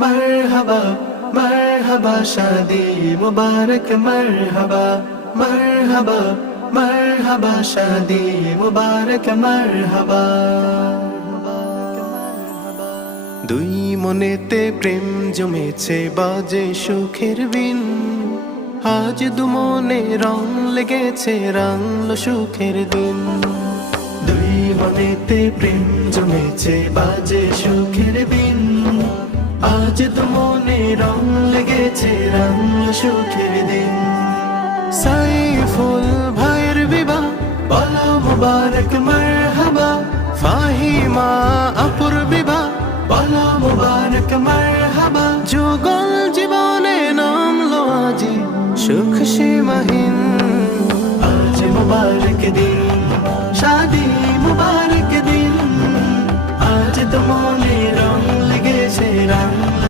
मरहबा मरहबा शादी मुबारक मरहबा मरहबा मरहबा शादी मुबारक मरहबा। দুই মনেতে প্রেম জমেছে বাজে সুখের বিন, আজ দু মনে রং লেগেছে রাঙলো সুখের দিন। দুই মনেতে প্রেম জমেছে বাজে সুখের বিন, আজ দু মনে রং লেগেছে রাঙলো সুখের দিন। সাইফুল ভাইয়ের বিবাহ বলো মুবারক মারহাবা, ফাহিমা আপুর বিবাহ বলো মুবারক মারহাবা। যুগল জীবনে নামলো আজি সুখ সীমাহীন, আজ মুবারক দিন।